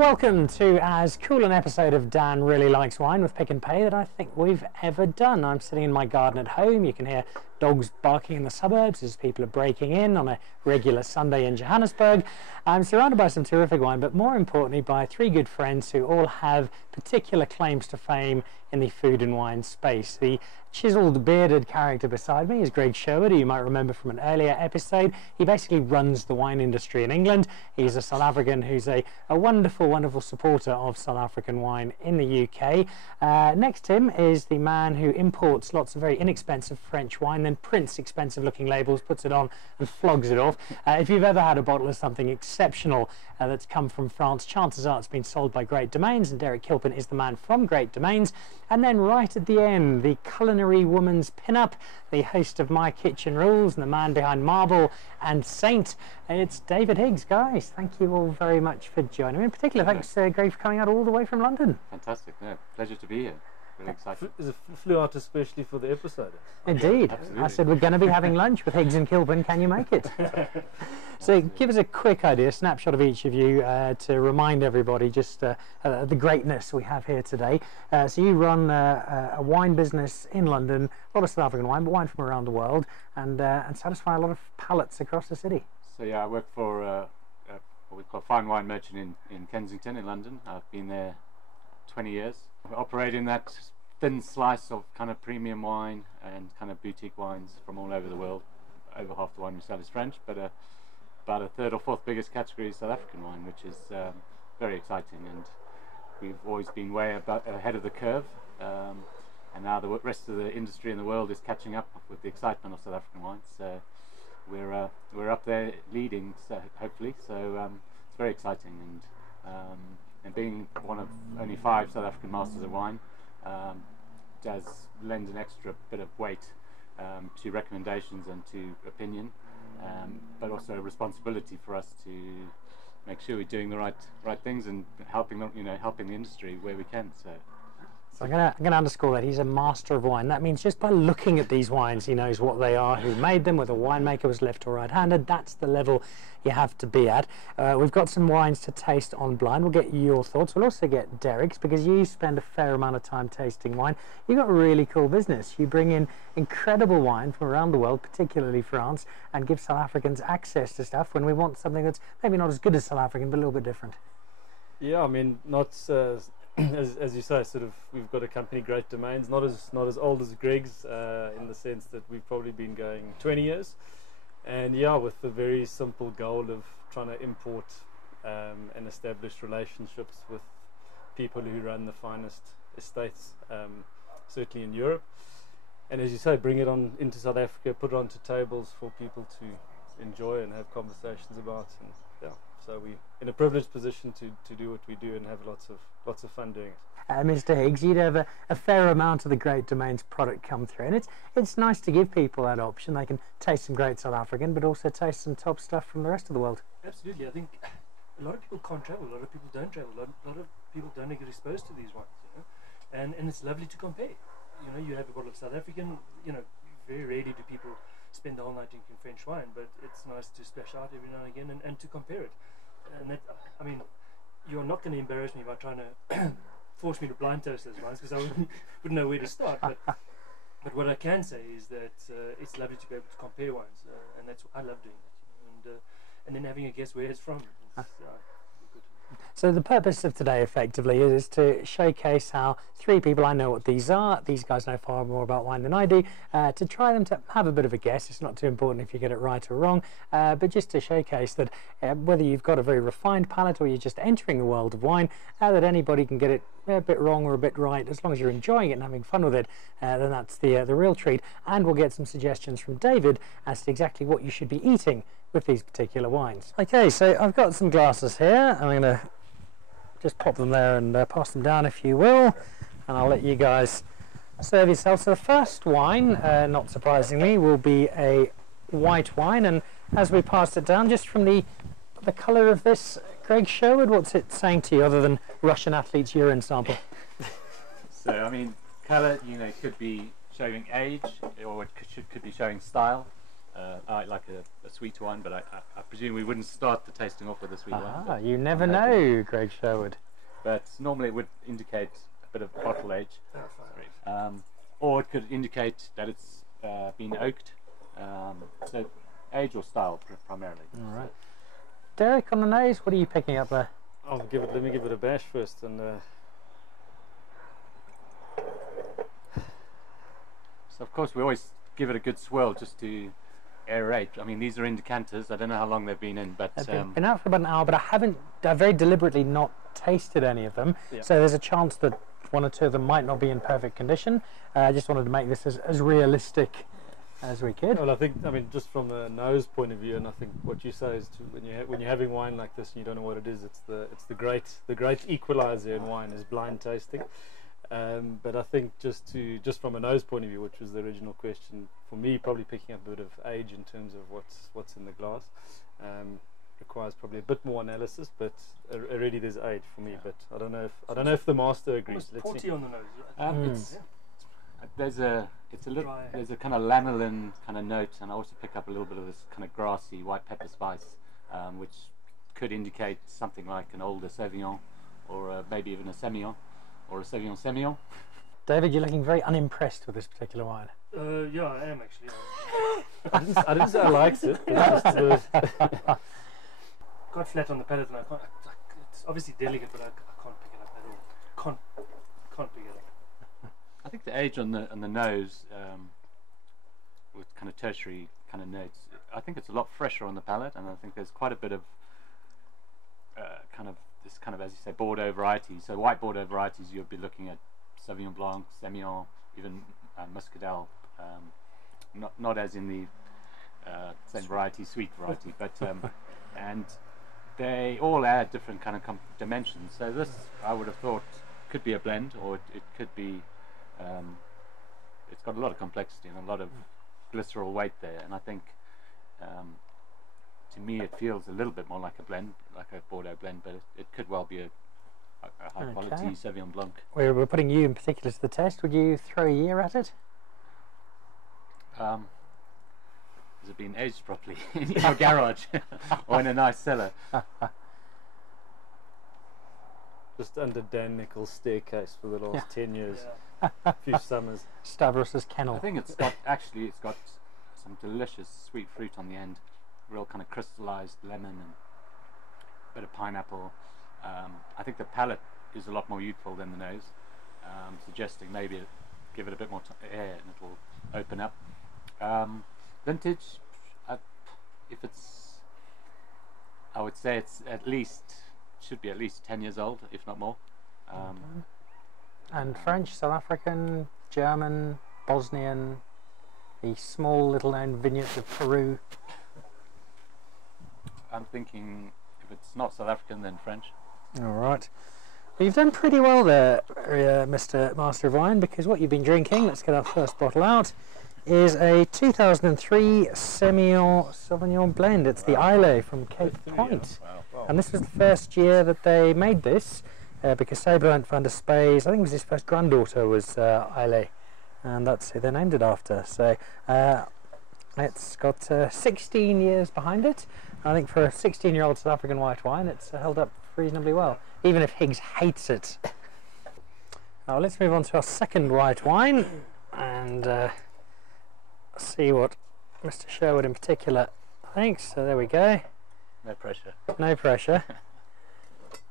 Welcome to as cool an episode of Dan Really Likes Wine with Pick and Pay that I think we've ever done. I'm sitting in my garden at home. You can hear dogs barking in the suburbs as people are breaking in on a regular Sunday in Johannesburg. I'm surrounded by some terrific wine, but more importantly by three good friends who all have particular claims to fame in the food and wine space. The chiseled, bearded character beside me is Greg Sherwood, who you might remember from an earlier episode. He basically runs the wine industry in England. He's a South African who's a wonderful supporter of South African wine in the UK. Next to him is the man who imports lots of very inexpensive French wine, then prints expensive looking labels, puts it on and flogs it off. If you've ever had a bottle of something exceptional that's come from France, chances are it's been sold by Great Domains, and Derek Kilpin is the man from Great Domains. And then right at the end, the culinary woman's pin-up, the host of My Kitchen Rules and the man behind Marble and Saint, it's David Higgs. Guys, thank you all very much for joining me. In particular, thanks Greg for coming out all the way from London. Fantastic, yeah, pleasure to be here. Really excited. Flew out especially for the episode. Indeed. Absolutely. I said we're going to be having lunch with Higgs and Kilpin. Can you make it? So give us a quick idea, a snapshot of each of you to remind everybody just the greatness we have here today. So you run a wine business in London, a lot of South African wine, but wine from around the world, and satisfy a lot of palates across the city. So yeah, I work for what we call a fine wine merchant in Kensington in London. I've been there 20 years. We operate in that thin slice of kind of premium wine and kind of boutique wines from all over the world. Over half the wine we sell is French, but about a third or fourth biggest category is South African wine, which is very exciting, and we've always been way ahead of the curve, and now the rest of the industry in the world is catching up with the excitement of South African wines. So we're up there leading, so hopefully. So it's very exciting, and being one of only 5 South African masters of wine does lend an extra bit of weight to recommendations and to opinion, but also a responsibility for us to make sure we're doing the right things and helping the industry where we can. So I'm going to underscore that he's a master of wine. That means just by looking at these wines, he knows what they are, who made them, whether the winemaker was left or right-handed. That's the level you have to be at. We've got some wines to taste on blind. We'll get your thoughts. We'll also get Derek's, because you spend a fair amount of time tasting wine. You've got a really cool business. You bring in incredible wine from around the world, particularly France, and give South Africans access to stuff when we want something that's maybe not as good as South African, but a little bit different. Yeah, I mean, not as you say, sort of, we've got a company, Great Domains, not as old as Greg's, in the sense that we've probably been going 20 years, and yeah, with the very simple goal of trying to import and establish relationships with people who run the finest estates, certainly in Europe, and as you say, bring it on into South Africa, put it onto tables for people to enjoy and have conversations about, and yeah. So we're in a privileged position to do what we do and have lots of fun doing it. Mr. Higgs, you'd have a fair amount of the Great Domains product come through, and it's nice to give people that option. They can taste some great South African, but also taste some top stuff from the rest of the world. Absolutely. I think a lot of people can't travel. A lot of people don't travel. A lot of people don't get exposed to these wines, and it's lovely to compare. You have a bottle of South African. Very rarely do people spend the whole night drinking French wine, but it's nice to splash out every now and again and to compare it. And that, I mean, you're not going to embarrass me by trying to force me to blind taste those wines, because I wouldn't know where to start. But what I can say is that it's lovely to be able to compare wines, and that's I love doing it. And then having a guess where it's from. Good. So the purpose of today effectively is to showcase how 3 people, I know what these are, these guys know far more about wine than I do, to try them to have a bit of a guess. It's not too important if you get it right or wrong, but just to showcase that whether you've got a very refined palate or you're just entering the world of wine, that anybody can get it a bit wrong or a bit right. As long as you're enjoying it and having fun with it, then that's the real treat. And we'll get some suggestions from David as to exactly what you should be eating with these particular wines. Okay, so I've got some glasses here. I'm going to just pop them there and pass them down, if you will, and I'll let you guys serve yourselves. So the first wine, not surprisingly, will be a white wine, and as we pass it down, just from the colour of this, Greg Sherwood, what's it saying to you other than Russian athlete's urine sample? So I mean, colour, could be showing age, or it could be showing style. I like a sweet wine, but I presume we wouldn't start the tasting off with a sweet wine. Ah, you never know, Greg Sherwood. But normally it would indicate a bit of bottle age, or it could indicate that it's been oaked. So age or style primarily. All right. Derek, on the nose, what are you picking up there? Let me give it a bash first, and so of course we always give it a good swirl just to aerate. I mean, these are in decanters. I don't know how long they've been in, but They've been out for about an hour, but I very deliberately not tasted any of them. Yeah. So there's a chance that one or two of them might not be in perfect condition. I just wanted to make this as realistic as we could. well, I mean, just from a nose point of view, and I think what you say is when you're having wine like this and you don't know what it is, it's the great equalizer in wine is blind tasting. But I think just from a nose point of view, which was the original question, for me, probably picking up a bit of age in terms of what's in the glass requires probably a bit more analysis. But already there's age for me. But I don't know if the master agrees. It's porty on the nose. There's a kind of lanolin kind of note, and I also pick up a little bit of this kind of grassy white pepper spice, which could indicate something like an older Sauvignon, or maybe even a Semillon, or a Sauvignon Semillon. David, you're looking very unimpressed with this particular wine. Yeah, I am actually. I didn't say I liked it. Got flat on the palate, and I can't. It's obviously delicate, but I can't pick it up at all. Can't pick it up. I think the age on the nose, with kind of tertiary kind of notes, I think it's a lot fresher on the palate, and I think there's quite a bit of this kind of, as you say, Bordeaux varieties. So white Bordeaux varieties, you'll be looking at Sauvignon Blanc, Semillon, even Muscadel. Not as in the same variety, sweet variety, but and they all add different kind of dimensions. So this, I would have thought, could be a blend, or it could be. It's got a lot of complexity and a lot of glycerol weight there, and I think to me it feels a little bit more like a blend, like a Bordeaux blend, but it could well be a high quality Sauvignon Blanc. We're putting you in particular to the test. Would you throw a year at it? Has it been aged properly in your garage or in a nice cellar? Just under Dan Nichols' staircase for the last 10 years. A few summers. Stavros's kennel. I think it's got some delicious sweet fruit on the end, real kind of crystallized lemon and a bit of pineapple. I think the palate is a lot more youthful than the nose, suggesting maybe give it a bit more air and it will open up. Vintage, if it's, I would say it's should be at least 10 years old, if not more. And French, South African, German, Bosnian, the small little known vineyards of Peru. I'm thinking if it's not South African, then French. All right. Well, you've done pretty well there, Mr. Master of Wine, because what you've been drinking, let's get our first bottle out, is a 2003 Semillon Sauvignon blend. It's the Islay from Cape Point. Wow. And this was the first year that they made this, because Sabelent van der Speys, I think it was his first granddaughter, was Islay, and that's who they named it after. So it's got 16 years behind it. I think for a 16-year-old South African white wine, it's held up reasonably well, even if Higgs hates it. Now let's move on to our second white wine and see what Mr. Sherwood in particular thinks. So there we go. No pressure. No pressure.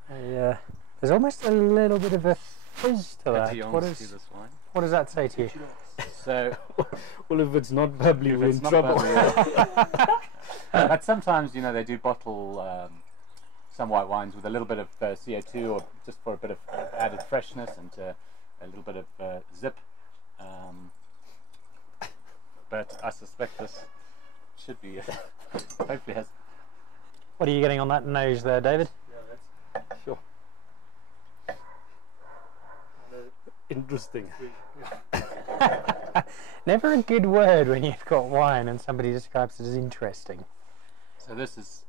There's almost a little bit of a fizz to that. What does that say to you? So, well, if it's not bubbly, we're in trouble. But sometimes, they do bottle some white wines with a little bit of CO2, or just for a bit of added freshness and a little bit of zip. But I suspect this should be, hopefully has. What are you getting on that nose there, David? Yeah, Sure. Interesting. Never a good word when you've got wine and somebody describes it as interesting. So this is,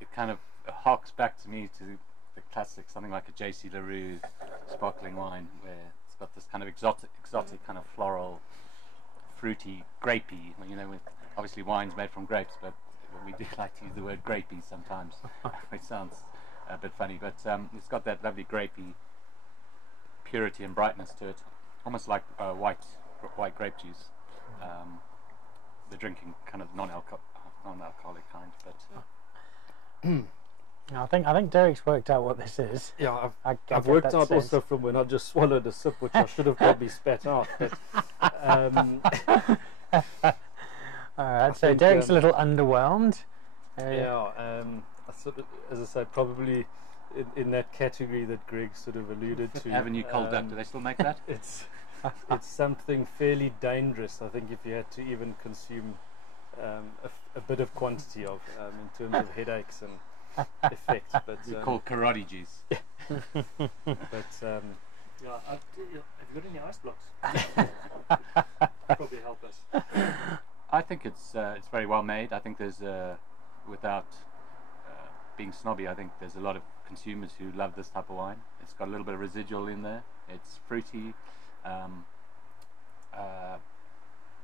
it kind of harks back to me to the classic, something like a J.C. LaRue sparkling wine, where it's got this kind of exotic kind of floral fruity, grapey. You know, with obviously wine's made from grapes, but we do like to use the word grapey sometimes. It sounds a bit funny, but it's got that lovely grapey purity and brightness to it, almost like white grape juice. The drinking kind of non-alcoholic kind, but. I think Derek's worked out what this is. Yeah, I I've get worked that out sense. also from when I just swallowed a sip, which I should have probably spat out. But, Alright, so think, Derek's a little underwhelmed. yeah, I sort of, as I say, probably in that category that Greg sort of alluded to. Avenue Cold Duck, do they still make that? It's something fairly dangerous, I think, if you had to even consume a bit of quantity of in terms of headaches and effects. But It's called karate juice. but Yeah, have you got any ice blocks? Probably help us. I think it's very well made. I think there's without being snobby, I think there's a lot of consumers who love this type of wine. It's got a little bit of residual in there. It's fruity.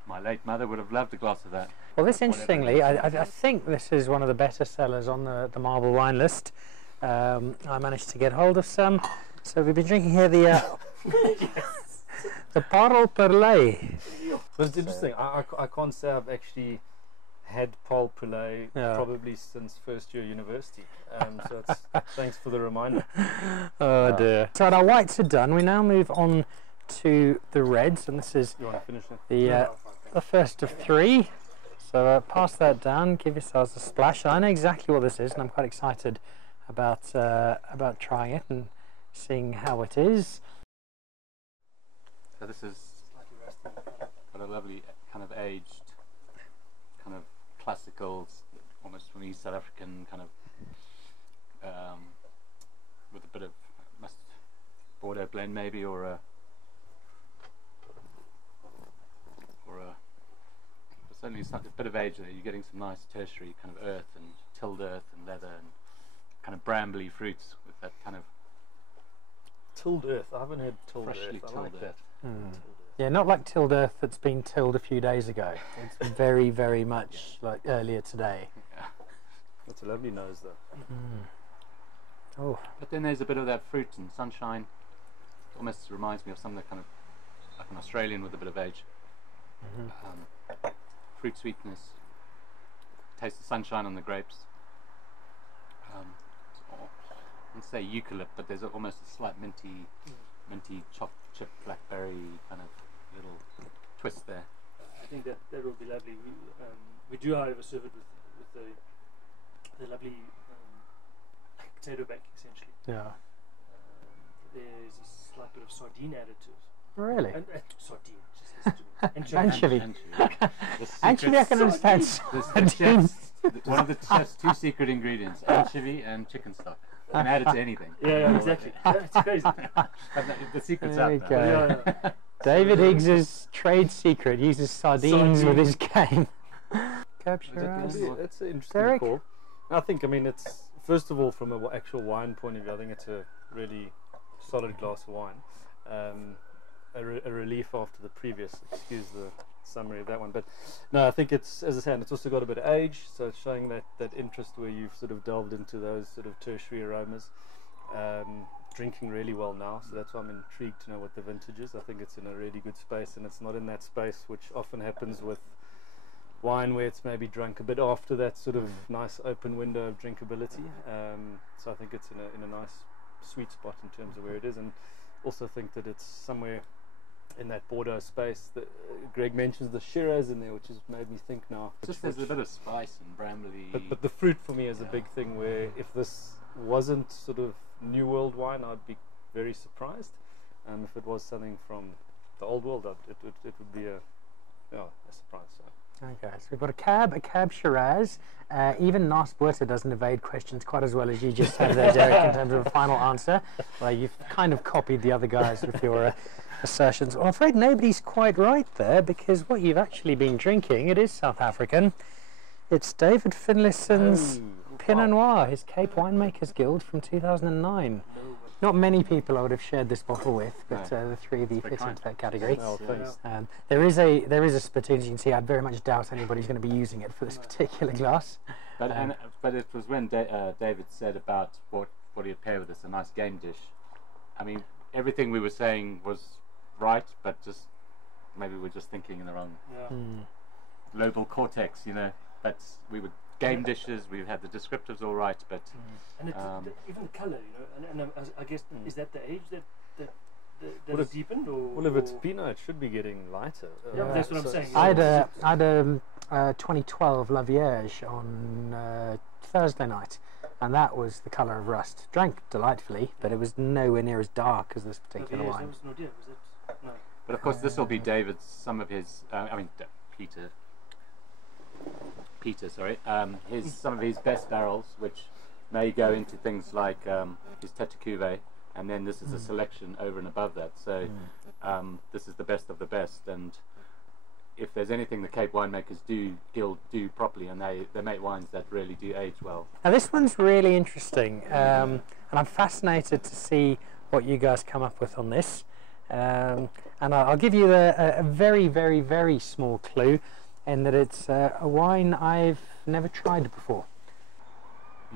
My late mother would have loved a glass of that. Well, this Whatever interestingly, it is. I think this is one of the better sellers on the Marble Wine list. I managed to get hold of some. So we've been drinking here the Parle Perlé. But it's interesting. I can't say I've actually had Paul Poulet probably since first year university. So it's, thanks for the reminder. Oh dear. So our whites are done. We now move on to the reds, and this is You want to finish it? the first of three. So pass that down. Give yourselves a splash. I know exactly what this is, and I'm quite excited about trying it and seeing how it is. So this is got a lovely kind of aged, kind of classical, almost from East South African kind of, with a bit of Bordeaux blend maybe, or certainly it's not a bit of age there. You're getting some nice tertiary kind of earth and tilled earth and leather and kind of brambly fruits with that kind of Tilled earth. I haven't had tilled freshly earth. I tilled like earth. that. Yeah, not like tilled earth that's been tilled a few days ago. It's very, very much like earlier today. Yeah. That's a lovely nose, though. Oh, But then there's a bit of that fruit and sunshine. Almost reminds me of some of the kind of like an Australian with a bit of age. Fruit sweetness. Taste the sunshine on the grapes. I wouldn't say eucalypt, but there's almost a slight minty chopped chip blackberry kind of little twist there. I think that will be lovely. We do, however, serve it with the lovely potato bake, essentially. yeah. There's a slight bit of sardine added to it. Really? And sardine. Just anchovy. Anchovy. Anchovy, I can understand. Sardines. One of the chef's two secret ingredients: anchovy and chicken stock. You can add it to anything. Yeah, exactly. It's crazy. But the secret's There out you there. go. Yeah. David Higgs's trade secret uses sardines with his game. Cab Shiraz. That's an interesting Derek? call. I think, it's first of all, from an actual wine point of view, I think it's a really solid glass of wine. A relief after the previous, excuse the summary of that one, but no, I think it's, as I said, it's also got a bit of age, so it's showing that interest where you've sort of delved into those sort of tertiary aromas. Drinking really well now, so that's why I'm intrigued to know what the vintage is. I think it's in a really good space, and it's not in that space which often happens with wine where it's maybe drunk a bit after that sort of nice open window of drinkability. So I think it's in a nice sweet spot in terms of where it is, and also think that it's somewhere in that Bordeaux space. Greg mentions the Shiraz in there, which has made me think now. Just there's a bit of spice and brambly. But the fruit for me is a big thing, where if this wasn't sort of New World wine, I'd be very surprised. If it was something from the Old World, it would be a surprise. So. Okay, so we've got a cab Shiraz. Even Nas Buerta doesn't evade questions quite as well as you just have there, Derek, in terms of a final answer. Well, you've kind of copied the other guys with your assertions. Well, I'm afraid nobody's quite right there, because what you've actually been drinking, it is South African. It's David Finlayson's Pinot Noir, his Cape Winemakers Guild from 2009. not many people I would have shared this bottle with, but No. the three of you Very fit kind. into that category. Oh, thanks. There is a spittoon, as you can see. I very much doubt anybody's going to be using it for this particular glass. But but it was when David said about what he'd pair with this, a nice game dish. I mean, everything we were saying was right, but just maybe we're just thinking in the wrong lobal cortex, you know. But we would game dishes. We had the descriptives all right, but And even the colour, you know, and I guess is that the age that Well, is deepened, or Well, if it's Pinot, it should be getting lighter. Yeah, that's what I'm saying. I had a 2012 La Vierge on Thursday night, and that was the colour of rust. Drank delightfully, but it was nowhere near as dark as this particular wine. That was no idea, was it? No. But of course, this will be David's, some of his, Peter, sorry, some of his best barrels, which may go into things like his Tete Cuvée, and then this is a selection over and above that. So this is the best of the best, and if there's anything the Cape winemakers do properly, and they make wines that really do age well. Now this one's really interesting, and I'm fascinated to see what you guys come up with on this. And I'll give you a very, very, very small clue, in that it's a wine I've never tried before.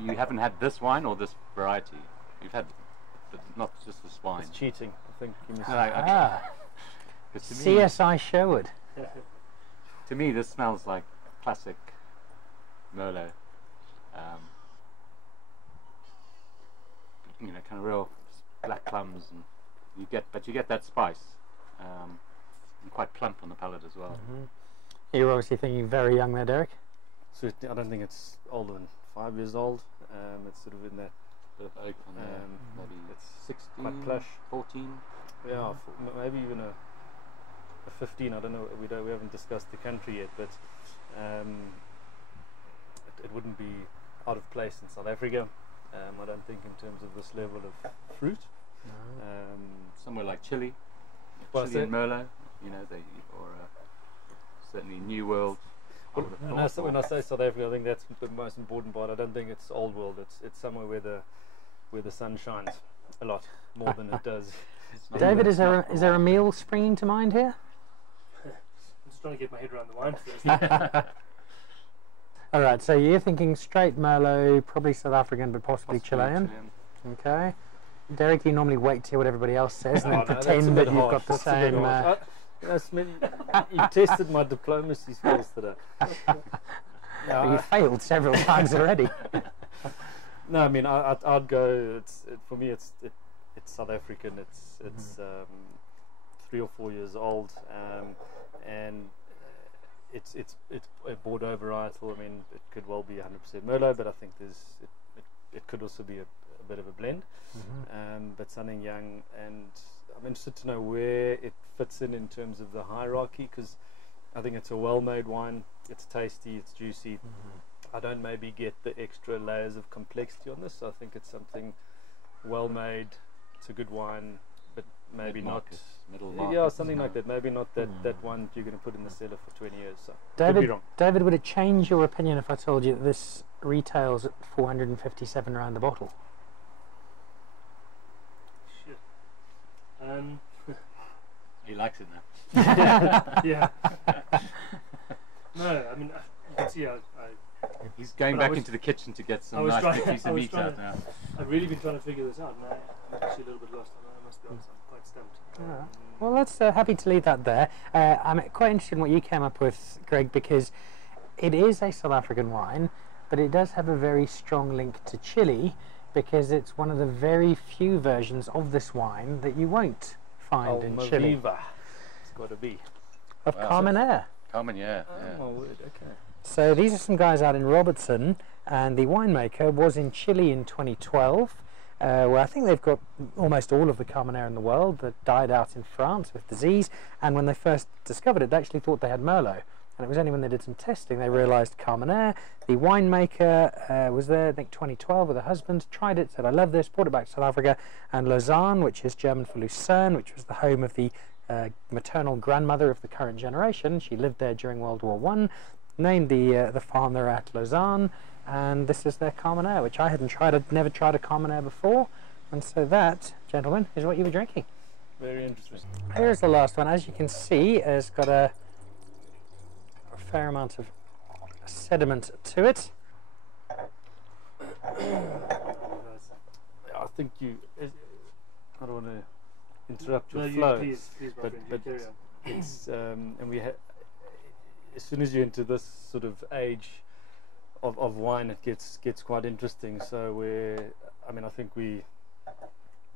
You haven't had this wine or this variety? You've had, but not just this wine. It's cheating, I think. You must Ah, 'Cause to me, CSI Sherwood. to me, this smells like classic Merlot. You know, kind of real black plums, and you get that spice, and quite plump on the palate as well. You're obviously thinking very young there, Derek. So I don't think it's older than 5 years old. It's sort of in that. Bit of oak on there, maybe It's 16, quite plush. 14. Yeah, maybe even a 15. I don't know. We haven't discussed the country yet, but it wouldn't be out of place in South Africa. I don't think in terms of this level of fruit. Somewhere like Chile, Well, Chile and Merlot, you know, certainly New World. I would have thought. When I say South Africa, I think that's the most important part. I don't think it's old world. It's somewhere where the sun shines a lot more than it does. David, is there a meal springing to mind here? I'm just trying to get my head around the wine first. All right, so you're thinking straight Merlot, probably South African, but possibly Chilean. Okay. Derek, you normally wait to hear what everybody else says and then pretend that you've got the same. You tested my diplomacy skills today. You failed several times already. No, I mean I'd go. For me, it's South African. It's 3 or 4 years old, and it's a Bordeaux varietal. I mean, it could well be 100% Merlot, but I think it could also be a bit of a blend. But something young, and I'm interested to know where it fits in terms of the hierarchy, because I think it's a well-made wine. It's tasty, it's juicy. I don't maybe get the extra layers of complexity on this. So I think it's something well-made. It's a good wine, but maybe middle not. Yeah, something like that. Maybe not that one you're going to put in the cellar for 20 years. So could be wrong. David, would it change your opinion if I told you that this retails at 457 around the bottle? Shit. He likes it now. Yeah. No, I mean, you can see I He's going back into the kitchen to get some nice big piece of meat out now. I've really been trying to figure this out, and I'm actually a little bit lost. I must be honest, I'm quite stumped. Well, that's happy to leave that there. I'm quite interested in what you came up with, Greg, because it is a South African wine, but it does have a very strong link to Chile, because it's one of the very few versions of this wine that you won't find in Chile. It's got to be. Of Carmenere. Carmen, yeah. Oh, my word, okay. So these are some guys out in Robertson, and the winemaker was in Chile in 2012, where I think they've got almost all of the Carmenere in the world that died out in France with disease, and when they first discovered it, they actually thought they had Merlot. And it was only when they did some testing they realised Carmenere. The winemaker was there, I think 2012, with her husband, tried it, said I love this, brought it back to South Africa, and Lözarn, which is German for Lucerne, which was the home of the maternal grandmother of the current generation. She lived there during World War I, named the farm they're at Lözarn, and this is their Carmenere, which I hadn't tried. I'd never tried a Carmenere before. And so that, gentlemen, is what you were drinking. Very interesting. Here's the last one. As you can see, it's got a fair amount of sediment to it. I think I don't want to interrupt your No, flow, please, my but friend, you carry on. it's and as soon as you enter this sort of age of wine, it gets quite interesting. So I think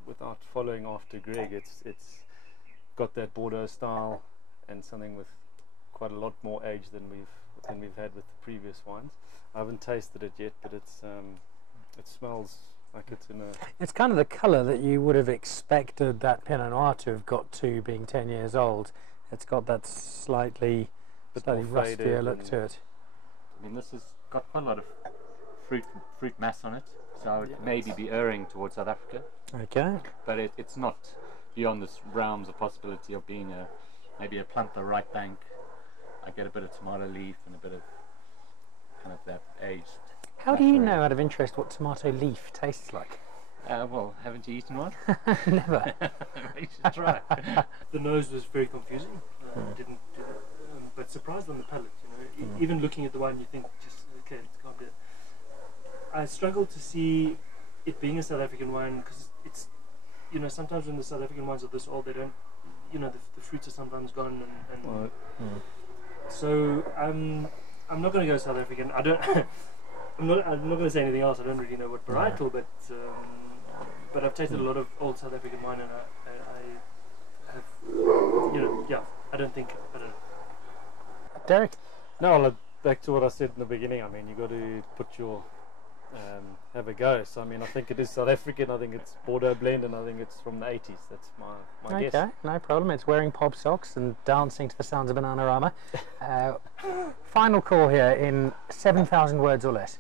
without following after Greg, it's got that Bordeaux style and something with quite a lot more age than we've had with the previous wines. I haven't tasted it yet, but it smells like it's in a... It's kind of the colour that you would have expected that Pinot Noir to have got to, being 10 years old. It's got that slightly rustier look to it. I mean, this has got quite a lot of fruit mass on it, so I would maybe be erring towards South Africa. Okay. But it's not beyond the realms of possibility of being maybe a plumper right bank. I get a bit of tomato leaf and a bit of kind of that aged. How do you know, out of interest, what tomato leaf tastes like? Well, haven't you eaten one? Never. You should try. The nose was very confusing. Didn't, but surprised on the palate. You know, even looking at the wine, you think just okay, it can't be. I struggle to see it being a South African wine because it's, you know, sometimes when the South African wines are this old, they don't, you know, the fruits are sometimes gone and so I'm not going to go South African. I don't. I'm not going to say anything else. I don't really know what varietal, but I've tasted a lot of old South African wine, and I have, you know, yeah. I don't know. Derek? No, back to what I said in the beginning. I mean, you got to put your have a go. So I mean, I think it is South African. I think it's Bordeaux blend, and I think it's from the 80s. That's my guess. Okay, no problem. It's wearing pop socks and dancing to the sounds of Bananarama. Final call here in 7,000 words or less.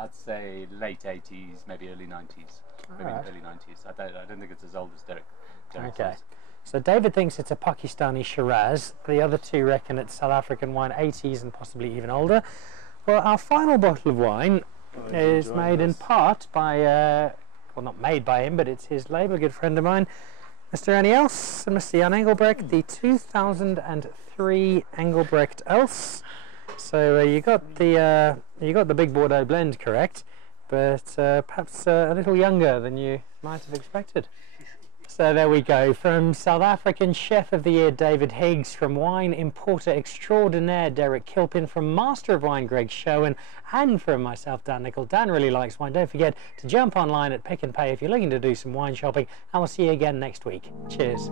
I'd say late 80s, maybe early 90s. Maybe early 90s. I don't think it's as old as Derek Okay. says. So David thinks it's a Pakistani Shiraz. The other two reckon it's South African wine, 80s and possibly even older. Well, our final bottle of wine is made in part by, well, not made by him, but it's his label, a good friend of mine, Mr. Ernie Els and Mr. Jan Engelbrecht, the 2003 Engelbrecht Els. So you got the big Bordeaux blend correct, but perhaps a little younger than you might have expected. So there we go, from South African Chef of the Year David Higgs, from Wine Importer Extraordinaire Derek Kilpin, from Master of Wine Greg Sherwood, and from myself, Dan Nicol. Dan really likes wine. Don't forget to jump online at Pick n Pay if you're looking to do some wine shopping, and we'll see you again next week. Cheers.